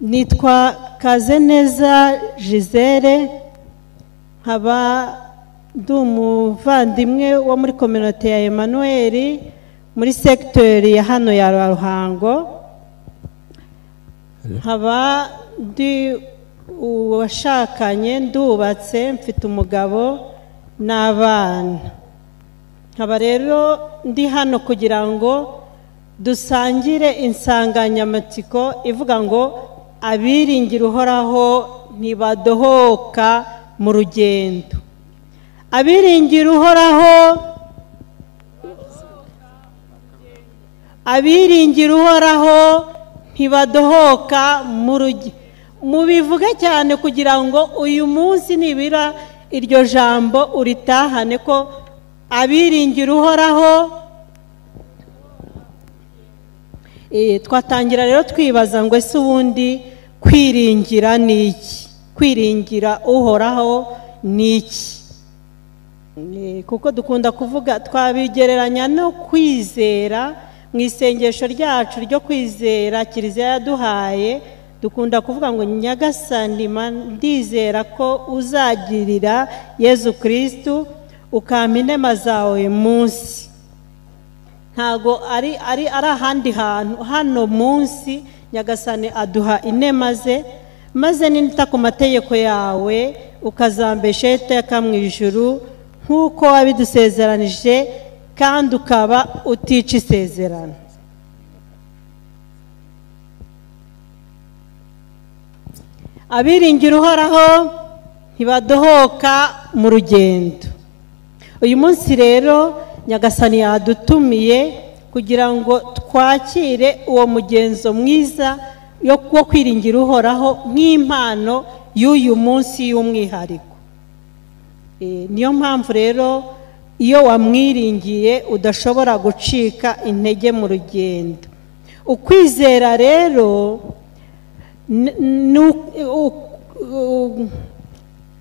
nitwa Kazeneza Gisele, nkaba ndi umuvandimwe wo muri community ya Emmanuel muri secteur ya hano ya Ruhango. Nkaba ndi uwashakanye, ndubatse, mfite umugabo n'abana. Nkaba rero ndi hano kugira ngo dusangire insanganyamatsiko ivuga ngo abiringira Uhoraho ntibadohoka mu rugendo. Abiringira Uhoraho, abiringira Uhoraho ntibadohoka mu rugendo. Mubivuge cyane kugira ngo uyu munsi nibira iryo jambo uritahane ko abiringira Uhoraho. Twatangira rero twibaza ngo ese ubundi kwiringira ni iki? Kwiringira Uhoraho ni iki? Kuko dukunda kuvuga, twabigereranya no kwizera. Mu isengesho ryacu ryo kwizera Kiliziya yaduhaye, dukunda kuvuga ngo Nyagasani, ndizera ko uzagirira Yezu Kristu ukampa inema zawe munsi. Ntago ari ahandi hantu, hano munsi Nyagasani aduha inema ze, maze nita ku mategeko yawe ukazambesha iteka mu ijuru nk'uko wabidusezeranije, kandi ukaba utica isezerano. Abiringira Uhoraho ntibadohoka mu rugendo. Uyu munsi rero Nyagasani yadutumiye kugira ngo twakire uwo mugenzo mwiza wo kwiringira Uhoraho nk'impano y'uyu munsi y'umwihariko. Niyo mpamvu rero iyo wamwiringiye udashobora gucika intege mu rugendo. Ukwizera rero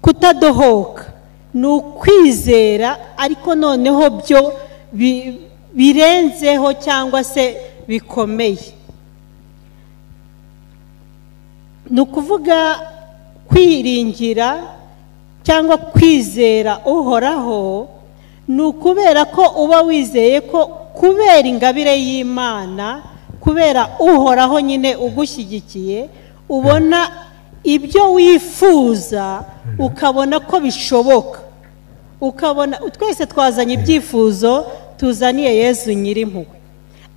kutadohoka ni ukwizera ariko noneho byo birenzeho cyangwa se bikomeye. Ni ukuvuga kwiringira cyangwa kwizera Uhoraho ni ukubera ko uba wizeye ko kubera ingabire y'Imana, kubera Uhoraho nyine ugushyigikiye, ubona ibyo wifuza ukabona ko bishoboka. Ukabona twese twazanye ibyifuzo tuzaniye Yezu Nyirimpuhwe,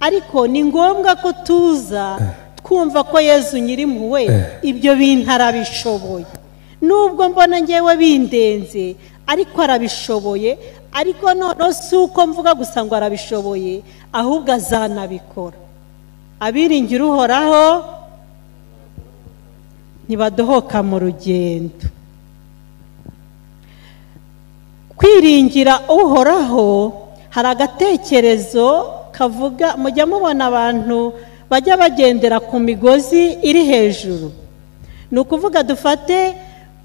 ariko ni ngombwa ko tuza twumva ko Yezu Nyirimpuhwe ibyo bintu arabishoboye. Nubwo mbona ngewe bindenze, ariko arabishoboye. Ariko no si uko mvuga gusa ngo arabishoboye, ahubwo azanabikora. Abiringira Uhoraho ntibadohoka mu rugendo. Kwiringira Uhoraho, hari agatekerezo kavuga, mujya mubona abantu bajya bagendera ku migozi iri hejuru. Ni ukuvuga dufate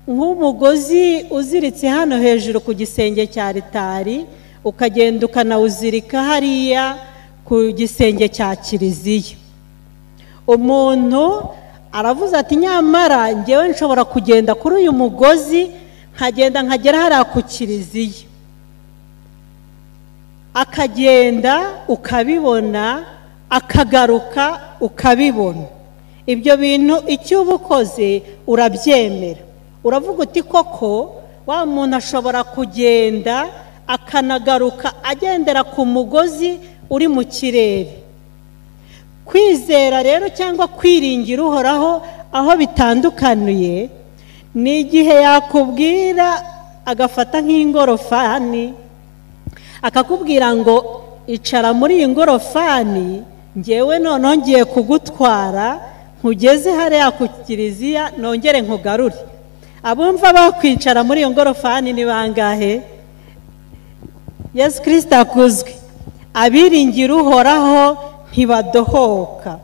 nk'umugozi uziritse hano hejuru ku gisenge cya ritari, ukagenda ukanawuzirika hariya ku gisenge cya Kiliziya. Umuntu aravuze ati nyamara ngewe nshobora kugenda kuri uyu mugozi nkagenda nkagera hariya ku Kiliziya. Akagenda ukabibona, akagaruka ukabibona. Ibyo bintu icyo uba ukoze urabyemera. Uravuga uti koko wa muntu ashobora kugenda akanagaruka agendera ku mugozi uri mu kirere. Kwizera rero cyangwa kwiringira Uhoraho aho bitandukaniye, ni igihe yakubwira agafata nk'ingorofani akakubwira ngo icara muri iyi ngorofani, ngewe noneho ngiye kugutwara nkugeze hariya ku Kiliziya nongere nkugarure. Abumva bakwicara muri iyo ngorofani ni bangahe? Yesu Kristo akuzwe. Abiringira Uhoraho ntibadohoka.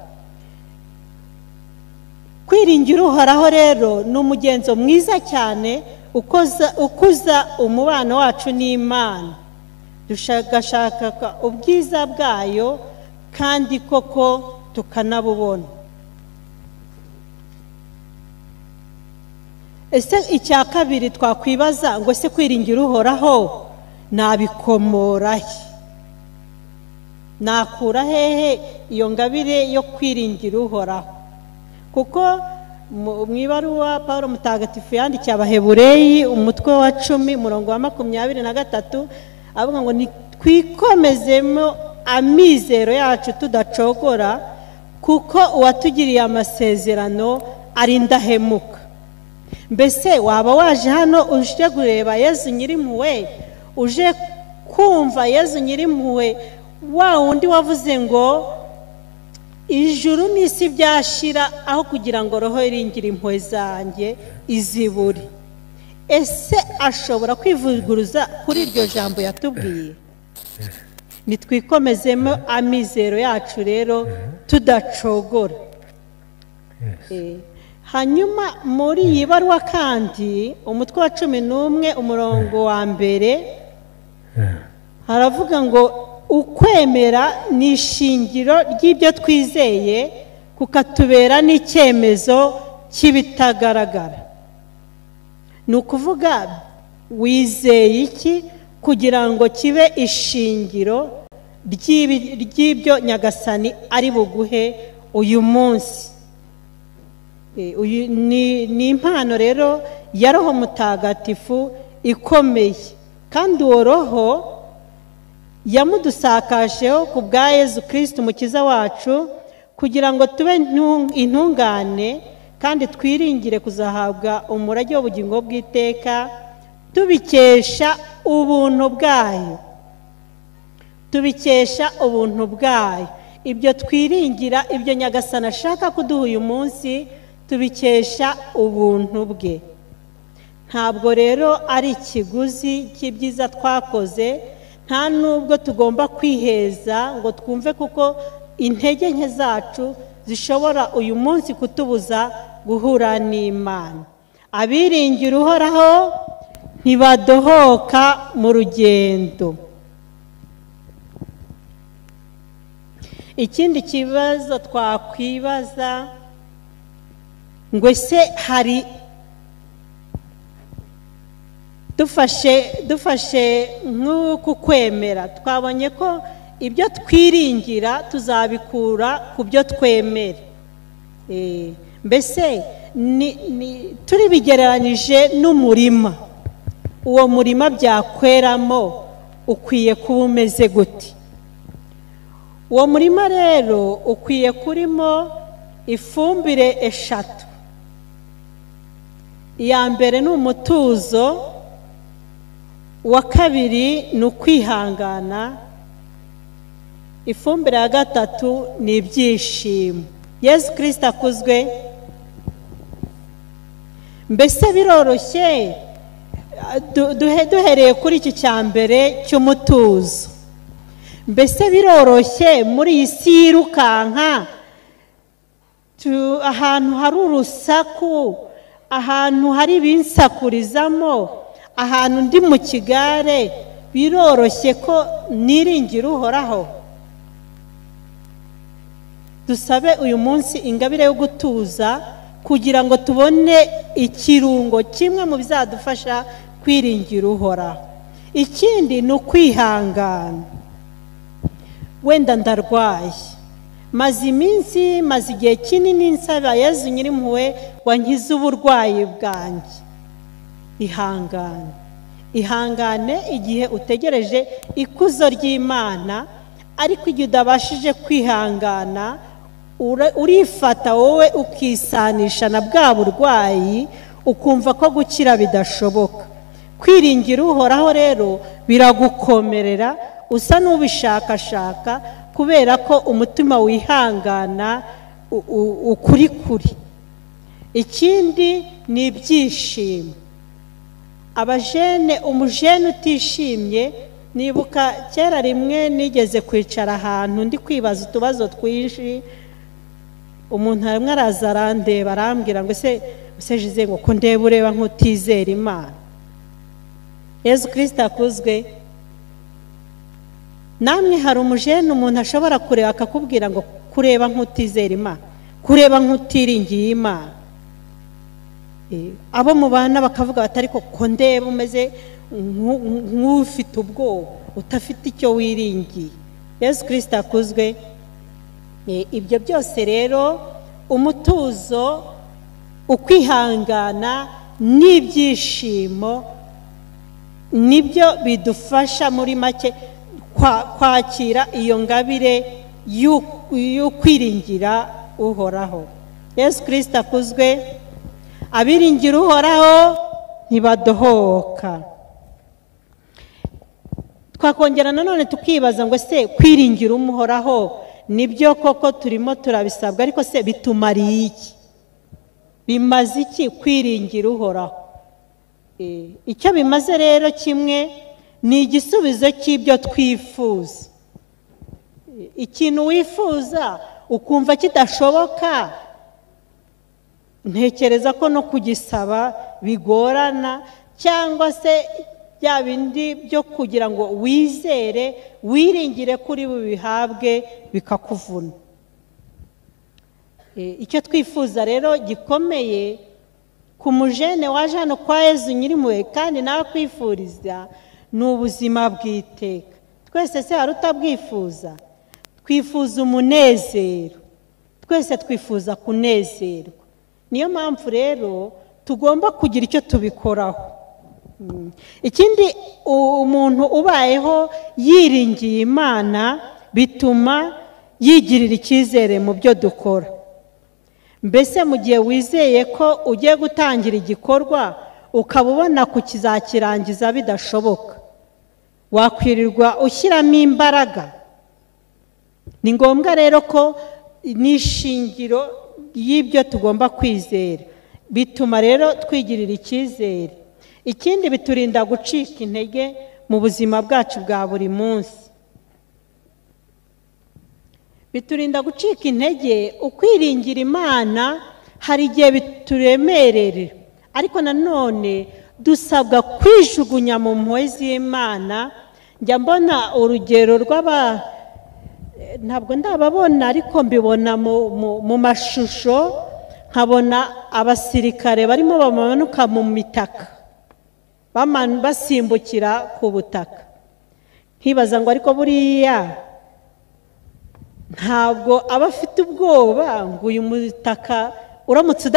Kwiringira Uhoraho rero ni umugenzo mwiza cyane ukuza umubano wacu n'Imana. Dushaka ubwiza bwayo kandi koko tukanabubona. ese icya kabiri twakwibaza ngo se kwiringira uhoraho nabikomora he, nakura hehe iyo ngabire yo kwiringira uhoraho? kuko mu ibaruwa Pawulo mutagatifu yandikiye Abahebureyi umutwe wa 10 umurongo wa 23 avuga ngo twikomezemo amizero yacu tudacogora, kuko uwatugiriye amasezerano ari ndahemuka. Mbese waba waje hano uje kureba Yezu Nyirimpuhwe, uje kumva Yezu Nyirimpuhwe, wa wundi wavuze ngo ijuru n'isi byashira aho kugira ngo roho iringira impuhwe zanjye iziburi? Ese ashobora kwivuguruza kuri iryo jambo yatubwiye? Nitwikomezemo amizero yacu rero tudacogora. Hanyuma muri iyi baruwa kandi umutwe wa 11 umurongo wa 1 haravuga ngo ukwemera ni ishingiro ry'ibyo twizeye, kukatubera n'icyemezo cy'ibitagaragara. Ni ukuvuga wizeye iki kugira ngo kibe ishingiro ry'ibyo Nyagasani ari buguhe uyu munsi? Ni impano rero ya Roho Mutagatifu ikomeye, kandi uwo Roho yamudusakajeho ku bwa Yezu Kristo umukiza wacu, kugira ngo tube intungane kandi twiringire kuzahabwa umurage w'ubugingo bw'iteka, tubikesha ubuntu bwayo. Tubikesha ubuntu bwayo. Ibyo twiringira, ibyo Nyagasani ashaka kuduha uyu munsi, tubikesha ubuntu bwe. Ntabwo rero ari ikiguzi cy'ibyiza twakoze, nta nubwo tugomba kwiheza ngo twumve kuko intege nke zacu zishobora uyu munsi kutubuza guhura n'Imana. Abiringira uhoraho ntibadohoka mu rugendo. Ikindi kibazo twakwibaza ngo ese hari dufashe nk'uku kwemera, twabonye ko ibyo twiringira tuzabikura ku byo twemera. Mbese turi bigereranyije n'umurima, uwo murima byakweramo ukwiye kuba umeze gute? Uwo murima rero ukwiye kurimo ifumbire 3. Iya mbere ni umutuzo, uwa kabiri ni ukwihangana, ifumbire ya 3 ni ibyishimo. Yezu Kristo akuzwe. Mbese biroroshye duhereye kuri iki cya mbere cy'umutuzo? Mbese biroroshye muri iyi si yirukanka, ahantu hari urusaku, ahantu hari ibinsakurizamo, ahantu ndi mu kigare, biroroshye ko niringira uhoraho? Dusabe uyu munsi ingabire yo gutuza, kugira ngo tubone ikirungo kimwe mu bizadufasha kwiringira uhoraho. Ikindi ni ukwihangana. Wenda ndarwaye, maze igihe kinini nsaba Yezu Nyirimpuhwe wankize uburwayi bwanjye. Ihangane igihe utegereje ikuzo ry'Imana, ariko igihe udabashije kwihangana, urifata wowe ukisanisha na bwa burwayi, ukumva ko gukira bidashoboka. Kwiringira uhoraho rero biragukomerera, usa n'ubishakashaka, kubera ko umutima wihangana ukuri. Ikindi ni ibyishimo. Umujene utishimye, nibuka kera rimwe nigeze kwicara ahantu ndi kwibaza utubazo twinshi, umuntu arimwe araza arandeba arambwira ngo ese jize ngo ko ndeba ureba nk'utizera Imana. Yezu Kristo akuzwe. Namwe hari umujene umuntu ashobora kureba akakubwira ngo kureba nk'utizera Imana, kureba nk'utiringiye Imana. abo mubana bakavuga bati ariko ko ndeba umeze nk'ufite ubwoba utafite icyo wiringiye. Yesu Kristo akuzwe. Ibyo byose rero umutuzo, ukwihangana n'ibyishimo nibyo bidufasha muri make kwakira iyo ngabire y'ukwiringira uhoraho. Yesu Kristo akuzwe. Abiringira uhoraho ntibadohoka. Twakongera nanone tukibaza ngo se kwiringira umuhoraho nibyo koko turimo turabisabwa, ariko se bitumariye iki? Bimaze iki kwiringira uhoraho? Icyo bimaze rero kimwe ni igisubizo cy'ibyo twifuza. Ikintu wifuza ukumva kidashoboka, ntekereza ko no kugisaba bigorana, cyangwa se bya bindi byo kugira ngo wizere wiringire kuri bubihabwe bikakuvuna. Icyo twifuza rero gikomeye ku mujene waje hano kwa Yezu Nyirimpuhwe kandi nawe kwifuriza ni ubuzima bw'iteka. Twese se hari utabwifuza? Twifuza umunezero, twese twifuza kunezerwa. Niyo mpamvu rero tugomba kugira icyo tubikoraho. Ikindi, umuntu ubayeho yiringiye Imana bituma yigirira icyizere mu byo dukora. Mbese mu gihe wizeye ko ugiye gutangira igikorwa ukaba ubona kukizakirangiza bidashoboka, wakwirirwa ushyiramo imbaraga? Ni ngombwa rero ko n'ishingiro y'ibyo tugomba kwizera. Bituma rero twigirira icyizere. Ikindi, biturinda gucika intege mu buzima bwacu bwa buri munsi. Biturinda gucika intege. Ukwiringira Imana hari igihe bituremerera, ariko nanone dusabwa kwijugunya mu mpuhwe z'Imana. Njya mbona urugero ntabwo ndababona ariko mbibona mu mashusho, nkabona abasirikare barimo bamanuka mu mitaka basimbukira ku butaka. Nkibaza ngo ariko buriya ntabwo aba afite ubwoba ngo uyu mutaka uramutse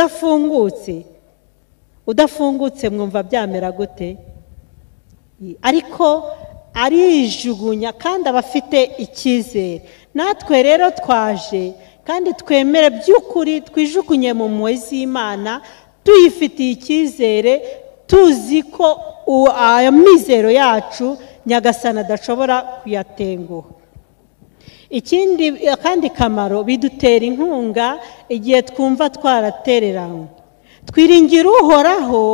udafungutse mwumva byamera gute? Ariko arijugunya kandi aba afite icyizere. Natwe rero twaje kandi twemere by'ukuri, twijugunye mu mpuhwe z'Imana tuyifitiye icyizere, tuzi ko aya mizero yacu Nyagasani adashobora kuyatenguha. Ikindi, akandi kamaro, bidutera inkunga igihe twumva twaratereranywe. Twiringira uhoraho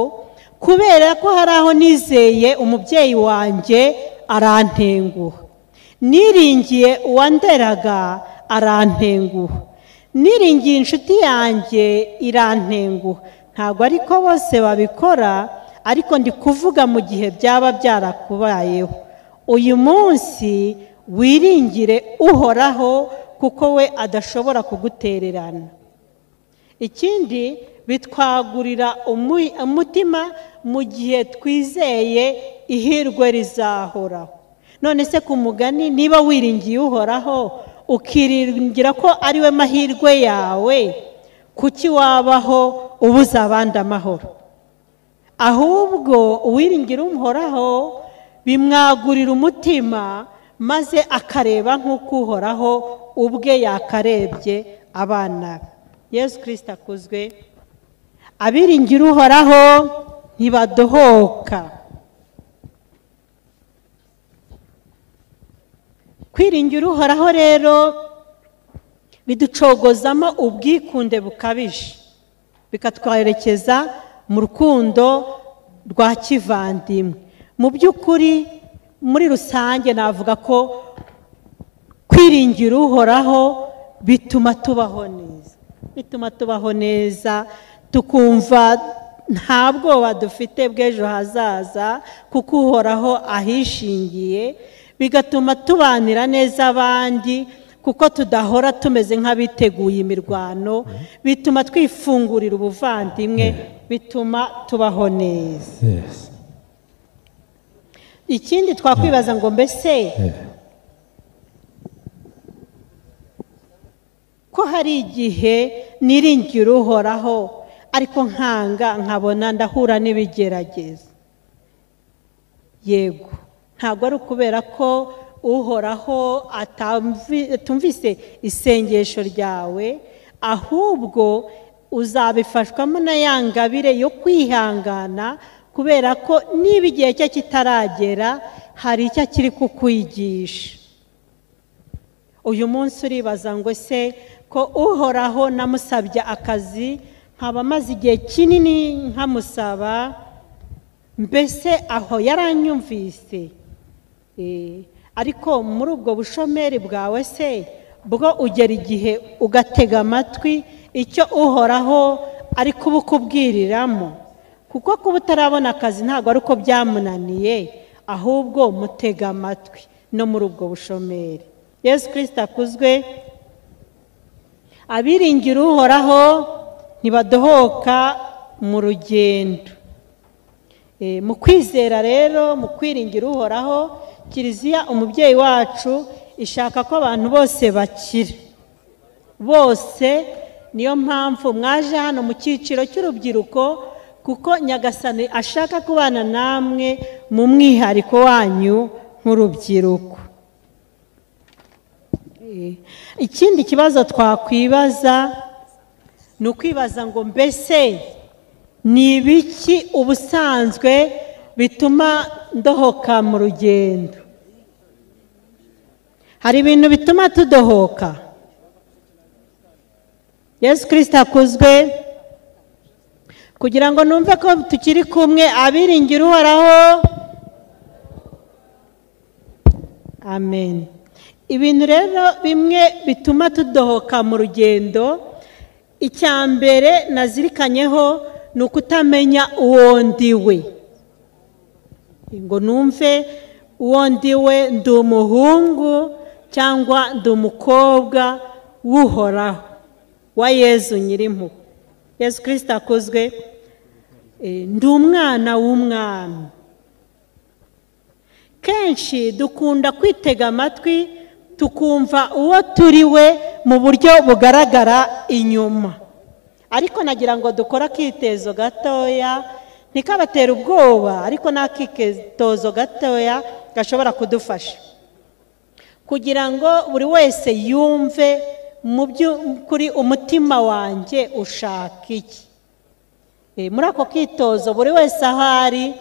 kubera ko hari aho nizeye umubyeyi wanjye arantenguha, niringiye uwanderaga arantenguha, niringiye inshuti yanjye irantenguha. Ntabwo ariko bose babikora, ariko ndi kuvuga mu gihe byaba byarakubayeho. Uyu munsi wiringire uhoraho kuko we adashobora kugutererana. Ikindi, bitwagurira umutima mu gihe twizeye ihirwe rizahoraho. None se ku mugani, niba wiringiye uhoraho ukiringira ko ari we mahirwe yawe, kuki wabaho ubuza abandi amahoro? Ahubwo uwiringira uhoraho bimwagurira umutima, maze akareba nk'uko uhoraho ubwe yakarebye abana be. Yesu Kristo akuzwe. Abiringira uhoraho ntibadohoka. Kwiringira uhoraho rero biducogozamo ubwikunde bukabije, bikatwerekeza mu rukundo rwa kivandimwe. Mu by'ukuri, muri rusange navuga ko kwiringira uhoraho bituma tubaho neza, tukumva nta bwoba dufite bw'ejo hazaza kuko uhoraho ahishingiye, bigatuma tubanira neza abandi kuko tudahora tumeze nk'abiteguye imirwano, bituma twifungurira ubuvandimwe, bituma tubaho neza. Ikindi twakwibaza ngo mbese ko hari igihe niringira uhoraho ariko nkabona ndahura n'ibigerageza. Yego, ntabwo ari ukubera ko uhoraho atumvise isengesho ryawe, ahubwo uzabifashwamo na ya ngabire yo kwihangana, kubera ko niba igihe cye kitaragera hari icyo kiri kukwigisha. Uyu munsi uribaza ngo ese ko uhoraho namusabye akazi, nkaba maze igihe kinini nkamusaba, mbese aho yaranyumvise? Ariko muri ubwo bushomeri bwawe se bwo ugera igihe ugatega amatwi icyo uhoraho ari kubukubwiriramo? Kuko kuba utarabona akazi ntabwo ari uko byamunaniye, ahubwo mutega amatwi no muri ubwo bushomeri. Yesu Kristo akuzwe. Abiringira uhoraho ntibadohoka mu rugendo. Mu kwizera rero, mu kwiringira uhoraho, Kiliziya umubyeyi wacu ishaka ko abantu bose bakira. Bose, niyo mpamvu mwaje hano mu cyiciro cy'urubyiruko, kuko Nyagasani ashaka kubana namwe mu mwihariko wanyu nk'urubyiruko. Ikindi kibazo twakwibaza ni ukwibaza ngo mbese ni ibiki ubusanzwe bituma ndohoka mu rugendo? Hari ibintu bituma tudohoka. Yesu Kristo akuzwe. Kugira ngo numve ko tukiri kumwe abiringira uhoraho. Amen. Ibintu rero bimwe bituma tudohoka mu rugendo, icya mbere nazirikanyeho ni ukutamenya uwo ndiwe. Ngo numve uwo ndiwe, ndi umuhungu cyangwa ndi umukobwa w'uhoraho, wa Yezu Nyirimpuhwe. Yesu Kristo akuzwe. Ndi umwana w'umwami. Kenshi dukunda kwitega amatwi tukumva uwo turi we mu buryo bugaragara inyuma, ariko nagira ngo dukora akitezo gatoya, ntikabatera ubwoba, ariko n'akitozo gatoya gashobora kudufasha kugira ngo buri wese yumve mu by'ukuri umutima wanjye ushaka iki. Muri ako kitozo buri wese ahari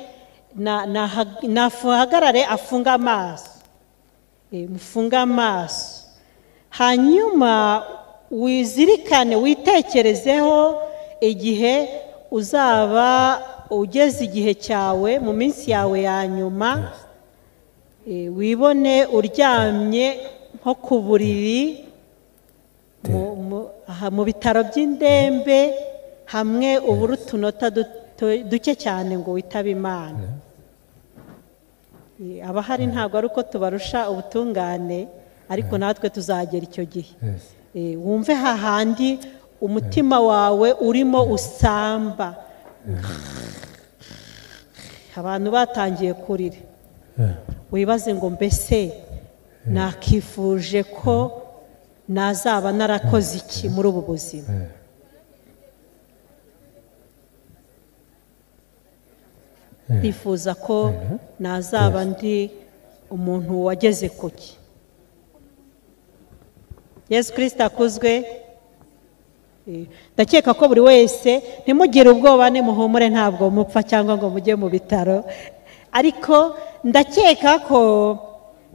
nahagarare afunga amaso. Mufunga amaso, hanyuma wizirikane, witekerezeho igihe uzaba ugeze igihe cyawe mu minsi yawe ya nyuma. Wibone uryamye nko ku buriri mu bitaro by'indembe, hamwe ubura utunota duke cyane ngo witabe Imana. Abahari ntabwo ari uko tubarusha ubutungane, ariko natwe tuzagera icyo gihe. Wumve hahandi umutima wawe urimo usamba, abantu batangiye kurira. Wibaze ngo mbese nakifuje ko nazaba narakoze iki muri ubu buzima? Nifuza ko nazaba ndi umuntu wageze kuki. Yesu Kristo akuzwe. Ndakeka ko buri wese, ntimugire ubwoba, nimuhumure, ntabwo mupfa cyangwa ngo mujye mu bitaro, ariko ndakeka ko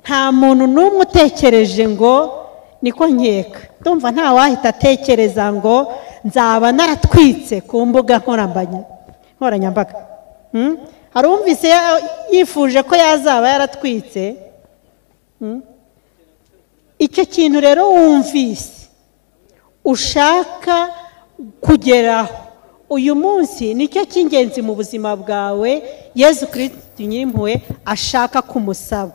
nta muntu n'umwe utekereje ngo niko nkeka. Ndumva nta wahita atekereza ngo nzaba naratwitse ku mbuga nkoranyambaga. Hari uwumvise yifuje ko yazaba yaratwitse? Icyo kintu rero wumvise ushaka kugeraho uyu munsi nicyo cy'ingenzi mu buzima bwawe Yesu Kristo Nyirimpuhwe ashaka kumusaba.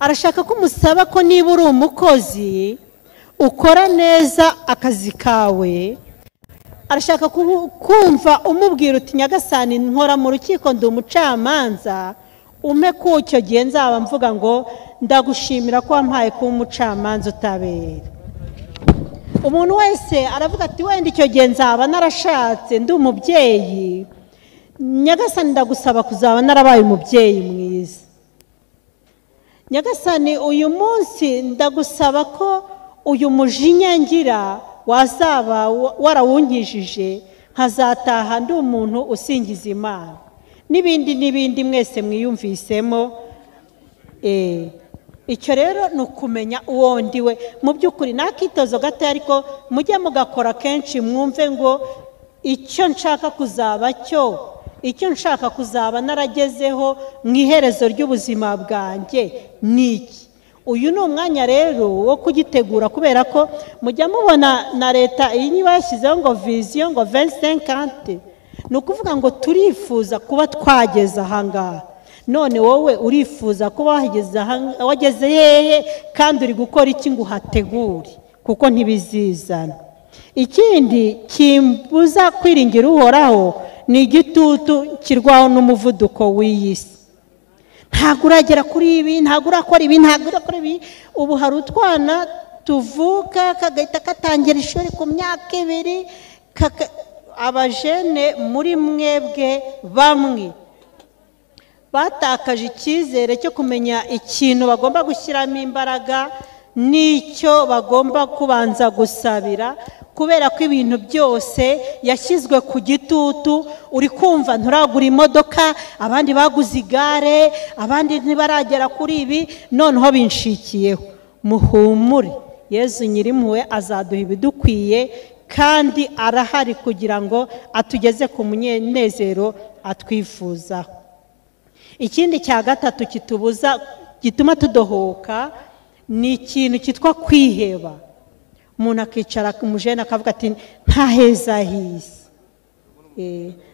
arashaka ko umusaba ko niba uri umukozi ukora neza akazi kawe, arashaka kumva umubwira uti nyagasani nkora mu rukiko ndi umucamanza, ume ko icyo gihe nzaba mvuga ngo ndagushimira ko wampaye kuba umucamanza utabera. Umuntu wese aravuga ati wenda icyo gihe nzaba narashatse ndi umubyeyi, nyagasani ndagusaba kuzaba narabaye umubyeyi mwiza. Nyagasani uyu munsi ndagusaba ko uyu mujinya ngira wazaba warawunkijije, nkazataha ndi umuntu usingiza Imana, n'ibindi mwese mwiyumvisemo. Icyo rero ni ukumenya uwo ndiwe mu by'ukuri. Nakitozo gato ariko mujye mugakora kenshi, mwumve ngo icyo nshaka kuzaba cyo, icyo nshaka kuzaba naragezeho mu iherezo ry'ubuzima bwanjye ni iki. Uyu ni umwanya rero wo kugitegura, kubera ko mujya mubona na leta iyi niba yashyizeho ngo viziyo ngo 2050, ni ukuvuga ngo turifuza kuba twageze ahangaha. None wowe urifuza kuba wageze hehe kandi uri gukora iki ngo uhategure? Kuko ntibizizana. Ikindi kimbuza kwiringira uhoraho ni igitutu kirwaho n'umuvuduko w'iyi si. Ntabwo uragera kuri ibi, ntabwo urakora ibi, ntabwo urakora ibi. Ubu hari utwana tuvuka kagahita katangira ishuri ku myaka 2, abajene muri mwebwe bamwe batakaje icyizere cyo kumenya ikintu bagomba gushyiramo imbaraga n'icyo bagomba kubanza gusabira, kubera ko ibintu byose yashyizwe ku gitutu. Uri kumva nturagura imodoka, abandi baguze igare, abandi ntibaragera kuri ibi, noneho binshikiyeho. Muhumure, Yezu Nyirimpuhwe azaduha ibidukwiye kandi arahari kugira ngo atugeze ku munezero atwifuzaho. Ikindi cya gatatu kitubuza gituma tudohoka ni ikintu cyitwa kwiheba. Umuntu akicara umujene akavuga ati nta heza hisi.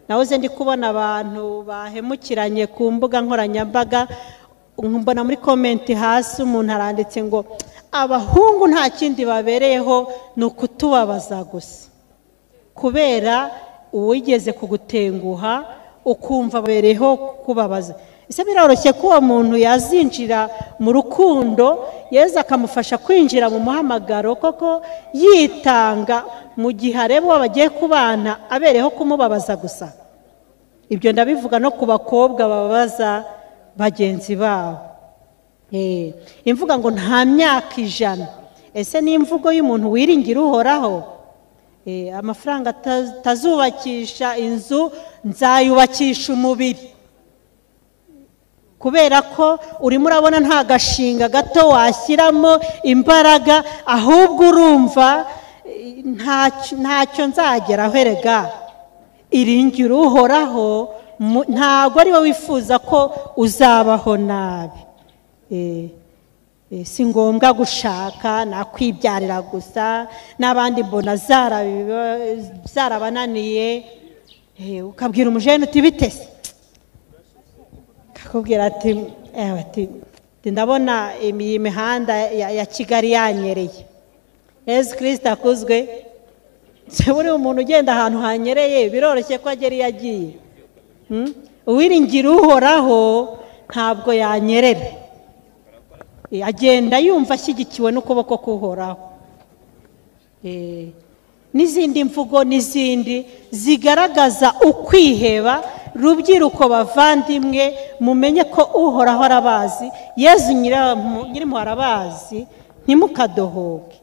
Nahoze ndi kubona abantu bahemukiranye ku mbuga nkoranyambaga, mbona muri komenti hasi umuntu aranditse ngo abahungu nta kindi babereyeho ni ukutubabaza gusa, kubera uwigeze kugutenguha ukumva babereyeho kubabaza. Ese biroroshye ko uwo muntu yazinjira mu rukundo, Yezu akamufasha kwinjira mu muhamagaro koko yitanga, mu gihe areba uwo bagiye kubana abereyeho kumubabaza gusa? Ibyo ndabivuga no ku bakobwa bababaza bagenzi babo. Imvuga ngo nta myaka 100, ese ni imvugo y'umuntu wiringira uhoraho? Amafaranga tazubakisha inzu nzayubakisha umubiri, kubera ko urimo urabona nta gashinga gato washyiramo imbaraga, ahubwo urumva ntacyo nzageraho. Erega iringira uhoraho, ntabwo ari we wifuza ko uzabaho nabi. Si ngombwa gushaka nakwibyarira gusa, n'abandi mbona zarabananiye. Ukabwira umujene uti bitese, akakubwira ati ndabona iyi mihanda ya Kigali yanyereye. Yezu Kristo akuzwe. Buri umuntu ugenda ahantu hanyereye biroroshye ko agera iyo agiye. Uwiringira uhoraho ntabwo yanyerera, agenda yumva ashyigikiwe n'ukuboko k'uhoraho. N'izindi mvugo n'izindi zigaragaza ukwiheba. Rubyiruko bavandimwe, mumenye ko uhoraho arabazi, Yezu Nyirimpuhwe arabazi, ntimukadohoke.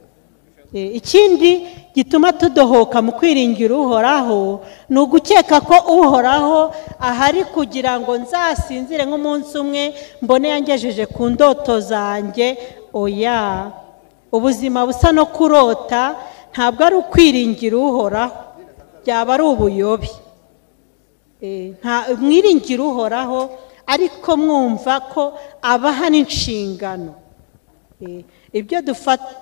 Ikindi gituma tudohoka mu kwiringira uhoraho ni ugukeka ko uhoraho ahari kugira ngo nzasinzire nk'umunsi umwe mbone yangejeje ku ndoto zanjye. Oya, ubuzima busa no kurota ntabwo ari ukwiringira uhoraho, byaba ari ubuyobe. Mwiringira uhoraho ariko mwumva ko abaha n'inshingano. Ibyo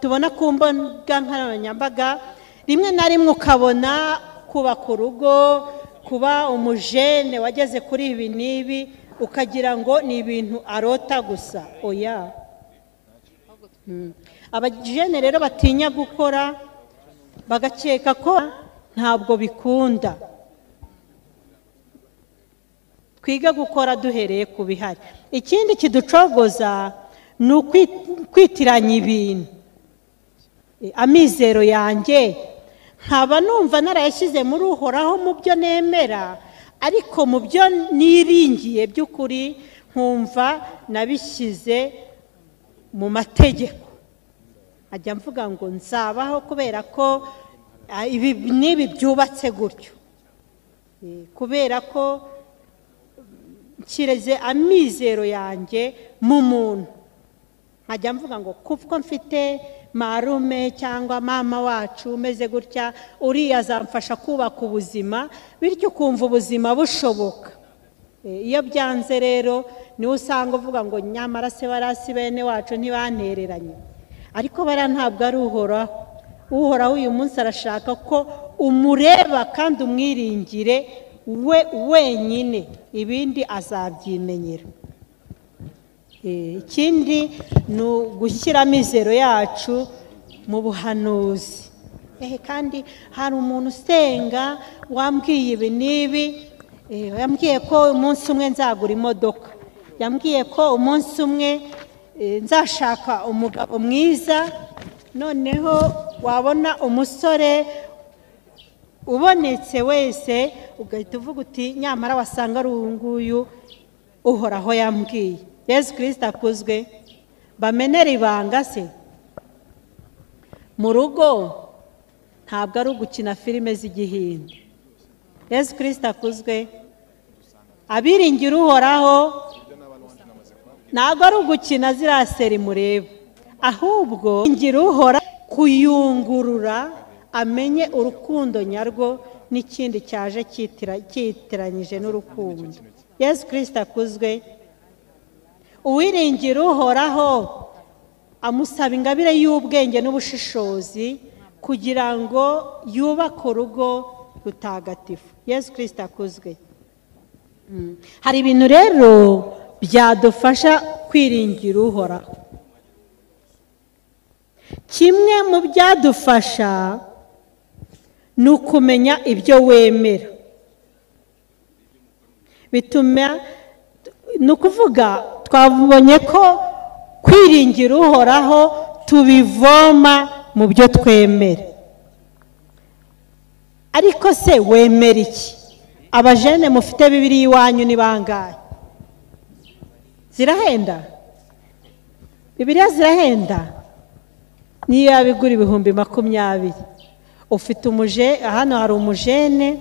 tubona ku mbuga nkoranyambaga, rimwe na rimwe ukabona kubaka urugo, kuba umujene wageze kuri ibi n'ibi, ukagira ngo ni ibintu arota gusa. Oya, abajene rero batinya gukora bagakeka ko ntabwo bikunda. Twiga gukora duhereye ku bihari. Ikindi kiducogoza ni ukwitiranya ibintu. Amizero yanjye nkaba numva narayashyize muri Uhoraho mu byo nemera, ariko mu byo niringiye by'ukuri nkumva nabishyize mu mategeko. Ajya mvuga ngo nzabaho kubera ko ibi nibi byubatse gutyo, kubera ko kireze amizero yanjye mu muntu. Nkajya mvuga ngo kuko mfite marume cyangwa mama wacu umeze gutya, uriya azamfasha kubaka ubuzima, bityo ukumva ubuzima bushoboka. Iyo byanze rero niwe usanga uvuga ngo nyamara se barasi bene wacu ntibantereranye. Ariko bara ntabwo ari Uhoraho. Uhoraho uyu munsi arashaka ko umureba kandi umwiringire we wenyine, ibindi azabyimenyera. Ikindi ni ugushyira amizero yacu mu buhanuzi. Kandi hari umuntu usenga wambwiye ibi n'ibi, yambwiye ko umunsi umwe nzagura imodoka, yambwiye ko umunsi umwe nzashaka umugabo mwiza. Noneho wabona umusore ubonetse wese ugahita uvuga uti nyamara wasanga ari uyu nguyu Uhoraho yambwiye. Yesu Kristo akuzwe. Bamenera ibanga se mu rugo ntabwo ari ugukina filime z'igihinde. Yesu Kristo akuzwe. Abiringira Uhoraho ntabwo ari ugukina ziriya seri mureba, ahubwo ingira Uhoraho kuyungurura amenye urukundo nyarwo n'ikindi cyaje cyitiranyije n'urukundo. Yesu Kristo akuzwe. Uwiringira Uhoraho amusaba ingabire y'ubwenge n'ubushishozi kugira ngo yubake urugo rutagatifu. Yesu Kristo akuzwe. Hari ibintu rero byadufasha kwiringira Uhoraho. Kimwe mu byadufasha ni ukumenya ibyo wemera. Bituma ni ukuvuga twabonye ko kwiringira Uhoraho tubivoma mu byo twemera. Ariko se wemera iki? Abajene mufite Bibiliya iwanyu ni bangahe? Zirahenda? Bibiliya zirahenda? Niyo yabigura 20,000. Ufite hano hari umujene,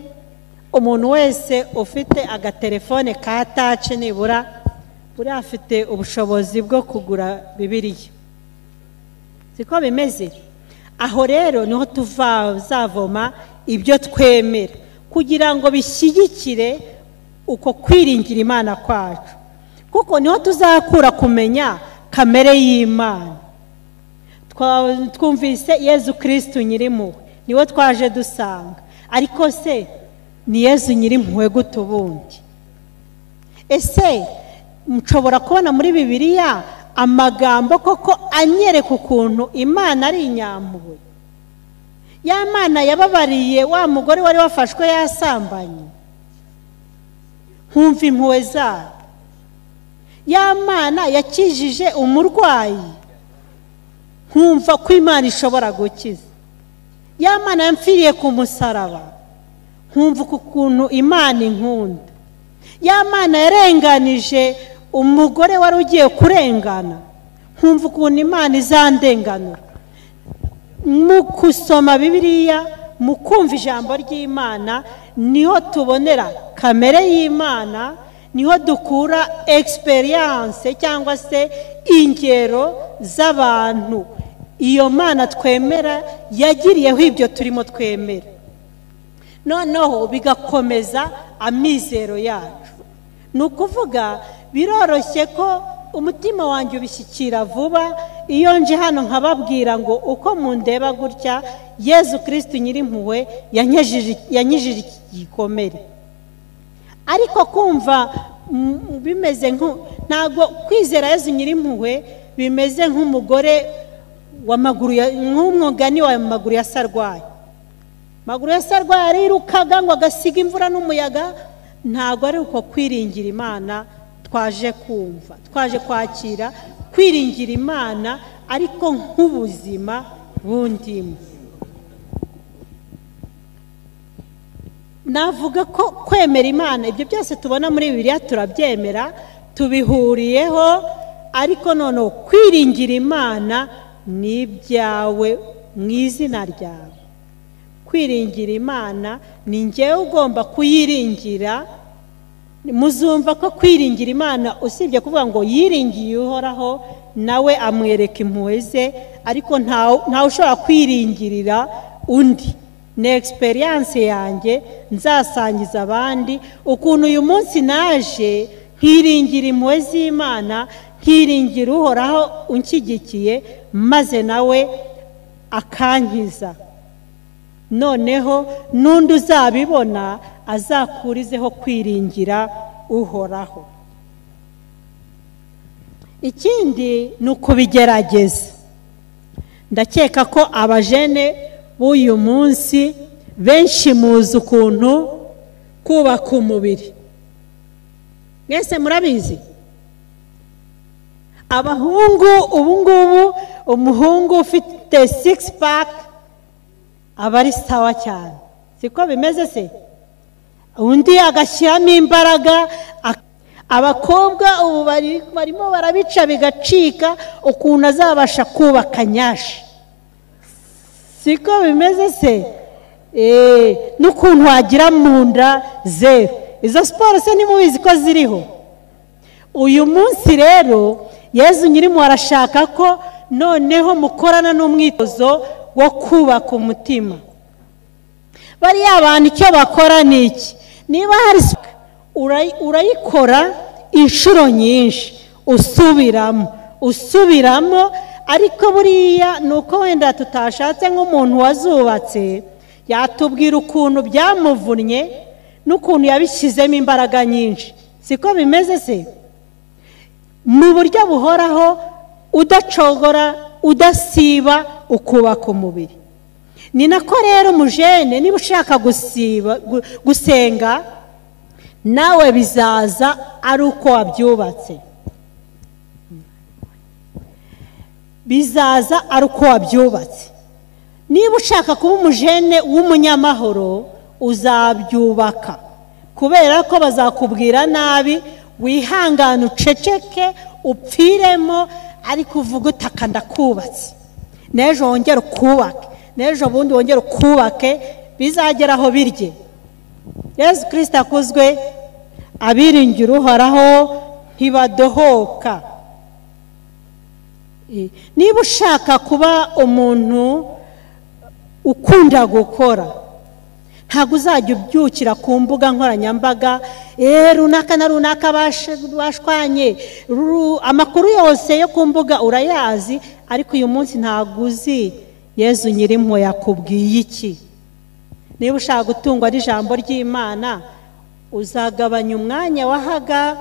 umuntu wese ufite agatelefone ka touch nibura buriya afite ubushobozi bwo kugura Bibiliya. Siko bimeze? Aho rero niho tuzavoma ibyo twemera kugira ngo bishyigikire uko kwiringira Imana kwacu, kuko niho tuzakura kumenya kamere y'Imana. Twumvise Yesu Kristo Nyirimpuhwe niwe twaje dusanga, ariko se ni Yesu Nyirimpuhwe gute ubundi? Ese mushobora kubona muri Bibiliya amagambo koko anyereka ukuntu Imana ari inyampuhwe? Ya Mana yababariye wa mugore wari wafashwe yasambanye, nkumva impuhwe zayo. Ya Mana yakijije umurwayi, nkumva ko Imana ishobora gukiza. Ya Mana yamfiriye ku musaraba, nkumva ukuntu Imana inkunda. Ya Mana yarenganije umugore wari ugiye kurengana, nkumva ukuntu Imana izandenganura. Mu kusoma Bibiliya, mu kumva ijambo ry'Imana, niho tubonera kamere y'Imana, niho dukura experience cyangwa se ingero z'abantu iyo Mana twemera yagiriyeho ibyo turimo twemera. Noneho bigakomeza amizero yacu. Ni ukuvuga biroroshye ko umutima wanjye ubishyikira vuba iyo nje hano nkababwira ngo uko mundeba gutya Yesu Kristo Nyirimpuhwe yanyijije iki gikomere. Ariko kumva bimeze ntago kwizera Yesu Nyirimpuhwe bimeze nk'umugore nk'umwugani wa maguru ya sarwaye. Maguru ya sarwaye arirukaga ngo agasiga imvura n'umuyaga. Ntabwo ari uko kwiringira Imana twaje kumva, twaje kwakira kwiringira Imana ariko nk'ubuzima bundimo. Navuga ko kwemera Imana, ibyo byose tubona muri Bibiliya turabyemera, tubihuriyeho, ariko noneho kwiringira Imana ni ibyawe mu izina ryawe. Kwiringira Imana ni njyewe ugomba kuyiringira. Muzumva ko kwiringira Imana usibye kuvuga ngo yiringiye Uhoraho nawe amwereka impuhwe ze, ariko ntawe ushobora kwiringirira undi. Ni experience yanjye nzasangiza abandi ukuntu uyu munsi naje nkiringira impuhwe z'Imana, nkiringira Uhoraho unshyigikiye, maze nawe akankiza. Noneho n'undi uzabibona azakurizeho kwiringira Uhoraho. Ikindi ni ukubigerageza. Ndakeka ko abajene b'uyu munsi benshi muzi ukuntu kubaka umubiri. Mwese murabizi? Abahungu ubu ngubu, umuhungu ufite 6 pack aba ari sawa cyane, siko bimeze se? Undi agashyiramo imbaraga. Abakobwa ubu barimo barabica bigacika ukuntu azabasha kubaka nyashi, siko bimeze se? N'ukuntu wagira mu nda zero. Izo siporo se nimubizi ko ziriho? Uyu munsi rero Yezu nyirimo arashaka ko noneho mukorana n'umwitozo wo kubaka umutima. Bariya abantu icyo bakora ni iki? Niba hari urayikora inshuro nyinshi, usubiramo, ariko buriya ni uko wenda tutashatse nk'umuntu wazubatse yatubwira ukuntu byamuvunnye n'ukuntu yabishyizemo imbaraga nyinshi, siko bimeze se? Mu buryo buhoraho, udacogora, udasiba, ukubaka umubiri. Ni nako rero umujene niba ushaka gusenga nawe bizaza ari uko wabyubatse. Bizaza ari uko wabyubatse. Niba ushaka kuba umujene w'umunyamahoro uzabyubaka, kubera ko bazakubwira nabi, wihangane uceceke upfiremo, ariko uvuga utaka ndakubatse, n'ejo wongere ukubake, n'ejo bundi wongere ukubake, bizagera aho birye. Yesu Kristo akuzwe. Abiringira Uhoraho ntibadohoka. Niba ushaka kuba umuntu ukunda gukora, ntabwo uzajya ubyukira ku mbuga nkoranyambaga runaka na runaka bashwanye, amakuru yose yo ku mbuga urayazi, ariko uyu munsi ntabwo uzi Yezu nyirimo yakubwiye iki. Niba ushaka gutungwa n'ijambo ry'Imana, uzagabanya umwanya wahaga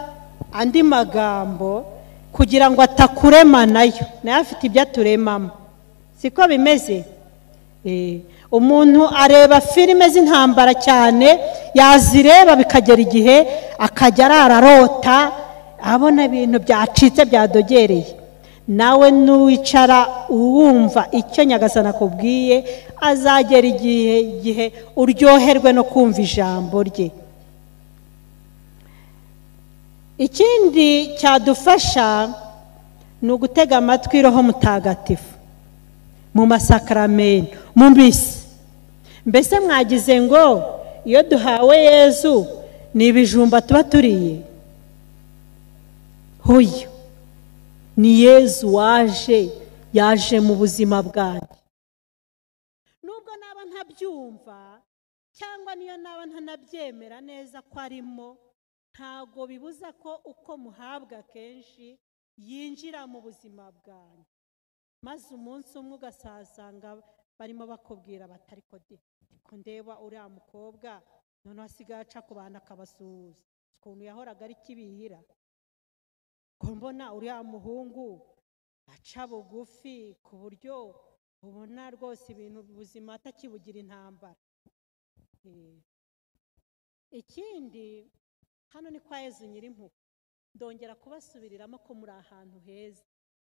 andi magambo kugira ngo atakurema nayo afite ibyo aturemamo, siko bimeze? Umuntu areba filime z'intambara cyane, yazireba bikagera igihe akajya ararota abona ibintu byacitse byadogereye. Nawe nuwicara uwumva icyo Nyagasani akubwiye, azagera igihe uryoherwe no kumva ijambo rye. Ikindi cyadufasha ni ugutega amatwi Roho Mutagatifu mu masakramento, mu misa. Mbese mwagize ngo iyo duhawe Yezu ni ibijumba tuba turiye? Huyo ni Yezu yaje mu buzima bwanjye. Nubwo naba ntabyumva cyangwa niyo naba ntanabyemera neza ko arimo, ntago bibuza ko uko muhabwa kenshi yinjira mu buzima bwanjye, maze umunsi umwe ugasasanga barimo bakubwira batari ko ndeba uriya mukobwa noneho asigaye aca ku bantu akabasuhuza, ukuntu yahoraga ari kibihira, ko mbona uriya muhungu aca bugufi ku buryo ubona rwose ibintu ubuzima atakibugira intambara. Ikindi hano ni kwa Yezu Nyirimpuhwe, ndongera kubasubiriramo ko muri ahantu heza,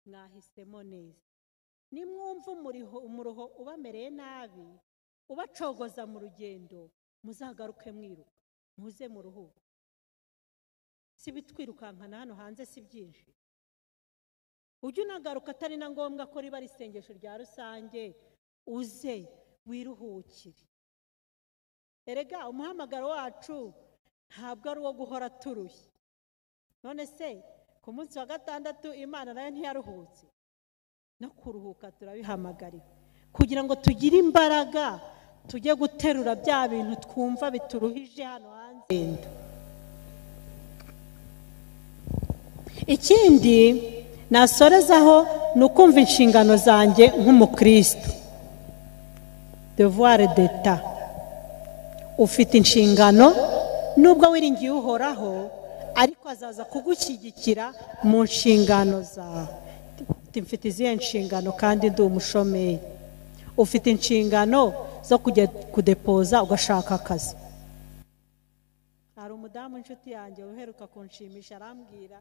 mwahisemo neza. Nimwumva umuruho ubamereye nabi ubacogoza mu rugendo, muzagaruke mwiruka muze mu ruhuko. Si bitwirukankana hano hanze si byinshi, ujye unagaruka atari na ngombwa ko riba ari isengesho rya rusange, uze wiruhukire. Erega umuhamagaro wacu ntabwo ari uwo guhora turushye. None se ku munsi wa gatandatu Imana nayo ntiyaruhutse? No kuruhuka turabihamagariwe kugira ngo tugire imbaraga tujye guterura bya bintu twumva bituruhije hano hanze. Ikindi nasorezaho ni ukumva inshingano zanjye nk'umukristo, devoir d'etat. Ufite inshingano nubwo wiringiye uhoraho, ariko azaza kugushyigikira mu nshingano zawe. Mfite izihe nshingano kandi ndi umushomeri? Ufite inshingano zo kujya kudepoza ugashaka akazi. Hari umudamu inshuti yanjye uheruka kunshimisha, arambwira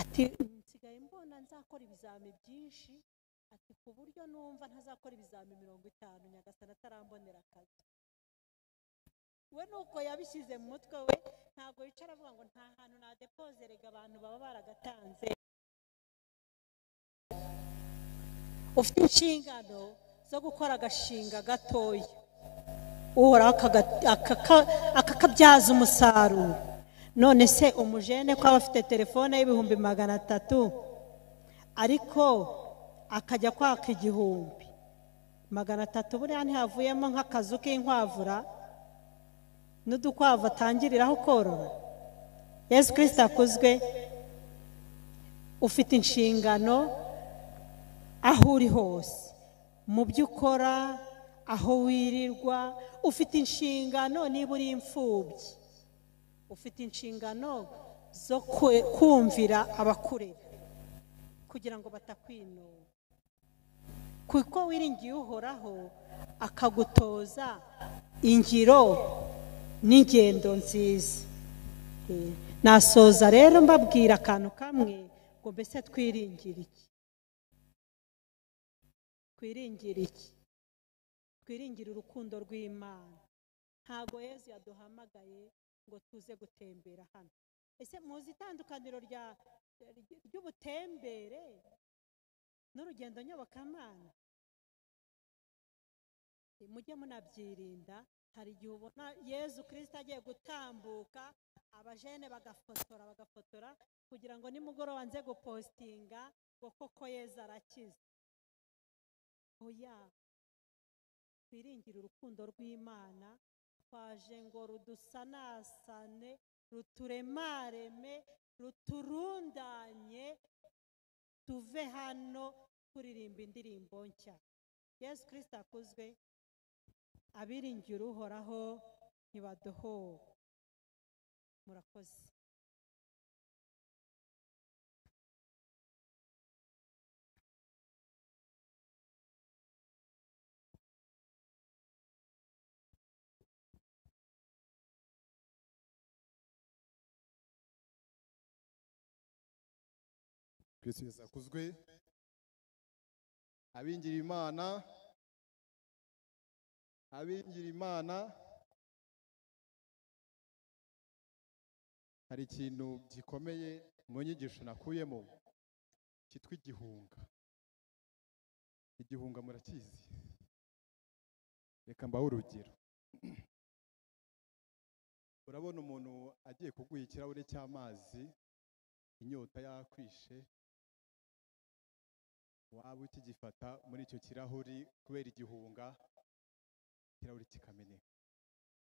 ati nsigaye mbona nzakora ibizami byinshi, ati ku buryo numva ntazakora ibizami 50 Nyagasani atarambonera akazi. We nuko yabishyize mu mutwe we, ntabwo yicara avuga ngo nta hantu na depoze, rega abantu baba baragatanze. Ufite inshingano zo gukora agashinga gatoya, uhoraho akakabyaza umusaruro. None se umujene ko aba afite telefone y'ibihumbi 300 ariko akajya kwaka 1000, 300 buriya ntihavuyemo nk'akazu k'inkwavura n'udukwavu atangiriraho korora. Yesu Kristo akuzwe. Ufite inshingano aho uri hose, mu byo ukora, aho wirirwa. Ufite inshingano niba uri imfubyi, ufite inshingano zo kumvira abakurera kugira ngo batakwinura, kuko wiringiye uhoraho akagutoza ingiro n'ingendo nziza. Nasoza rero mbabwira akantu kamwe, ngo mbese twiringire iki? Twiringire iki? Twiringire urukundo rw'Imana. Ntago Yesu yaduhamagaye ngo tuze gutembera hano. Ese muzi itandukaniro ry'ubutembere n'urugendo nyobokamana? Mujye munabyirinda. Hari igihe ubona Yesu Kristo agiye gutambuka, abajene bagafotora kugira ngo nimugoroba nze gupostinga ngo koko Yesu arakiza. Oya, twiringire urukundo rw'Imana. Twaje ngo rudusanasane, ruturemareme, ruturundanye, tuve hano kuririmba indirimbo nshya. Yesu Kristo akuzwe. Abiringira uhoraho ntibadohowe. Murakoze. Kristo Yesu akuzwe. Abingira Imana, abingira Imana, hari ikintu gikomeye mu nyigisho nakuyemo cyitwa igihunga. Igihunga murakizi? Reka mbaho urugero. Urabona umuntu agiye kuguha ikirahure cy'amazi, inyota yakwishe, waba ukigifata muri icyo kirahuri kubera igihunga, ikirahuri kikameneka.